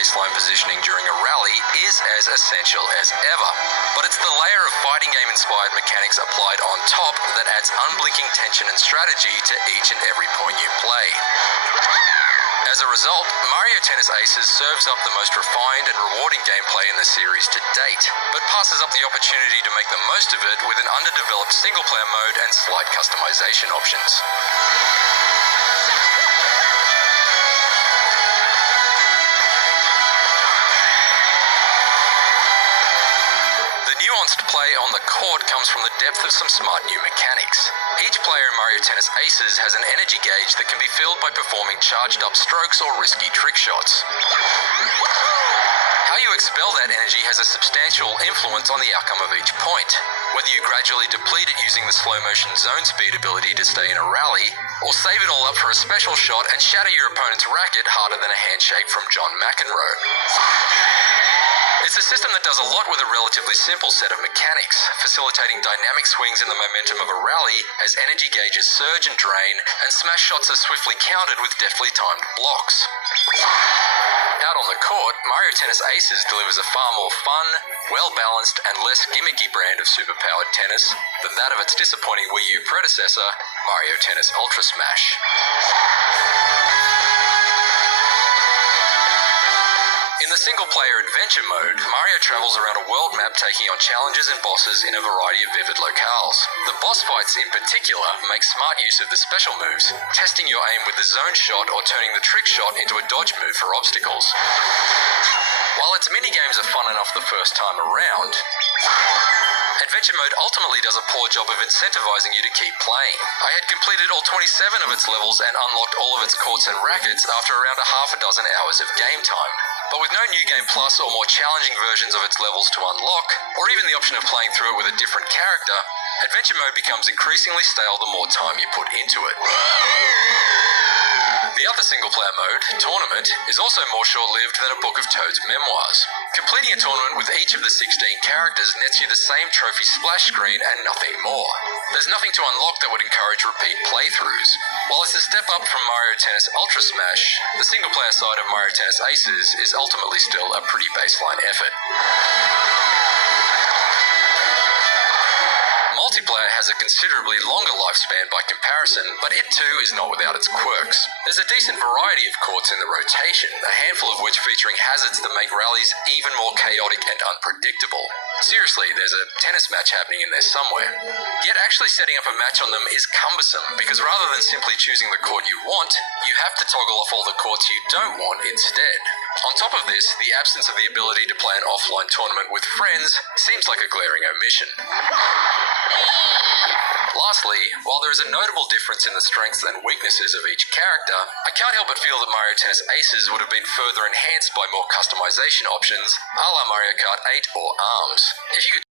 baseline positioning during a rally is as essential as ever. But it's the layer of fighting game-inspired mechanics applied on top that adds unblinking tension and strategy to each and every point you play. As a result, Mario Tennis Aces serves up the most refined and rewarding gameplay in the series to date, but passes up the opportunity to make the most of it with an underdeveloped single-player mode and slight customization options. The nuanced play on the court comes from the depth of some smart new mechanics. Each player in Mario Tennis Aces has an energy gauge that can be filled by performing charged up strokes or risky trick shots. How you expel that energy has a substantial influence on the outcome of each point. Whether you gradually deplete it using the slow motion zone speed ability to stay in a rally, or save it all up for a special shot and shatter your opponent's racket harder than a handshake from John McEnroe. It's a system that does a lot with a relatively simple set of mechanics, facilitating dynamic swings in the momentum of a rally as energy gauges surge and drain, and smash shots are swiftly countered with deftly timed blocks. Out on the court, Mario Tennis Aces delivers a far more fun, well-balanced, and less gimmicky brand of superpowered tennis than that of its disappointing Wii U predecessor, Mario Tennis Ultra Smash. In the single-player adventure mode, Mario travels around a world map taking on challenges and bosses in a variety of vivid locales. The boss fights in particular make smart use of the special moves, testing your aim with the zone shot or turning the trick shot into a dodge move for obstacles. While its minigames are fun enough the first time around, Adventure Mode ultimately does a poor job of incentivizing you to keep playing. I had completed all 27 of its levels and unlocked all of its courts and rackets after around a half a dozen hours of game time. But with no New Game Plus or more challenging versions of its levels to unlock, or even the option of playing through it with a different character, Adventure Mode becomes increasingly stale the more time you put into it. The other single-player mode, Tournament, is also more short-lived than a book of Toad's memoirs. Completing a tournament with each of the 16 characters nets you the same trophy splash screen and nothing more. There's nothing to unlock that would encourage repeat playthroughs. While it's a step up from Mario Tennis Ultra Smash, the single-player side of Mario Tennis Aces is ultimately still a pretty baseline effort. Multiplayer has a considerably longer lifespan by comparison, but it too is not without its quirks. There's a decent variety of courts in the rotation, a handful of which featuring hazards that make rallies even more chaotic and unpredictable. Seriously, there's a tennis match happening in there somewhere. Yet actually setting up a match on them is cumbersome, because rather than simply choosing the court you want, you have to toggle off all the courts you don't want instead. On top of this, the absence of the ability to play an offline tournament with friends seems like a glaring omission. Lastly, while there is a notable difference in the strengths and weaknesses of each character, I can't help but feel that Mario Tennis Aces would have been further enhanced by more customization options, a la Mario Kart 8 or ARMS. If you could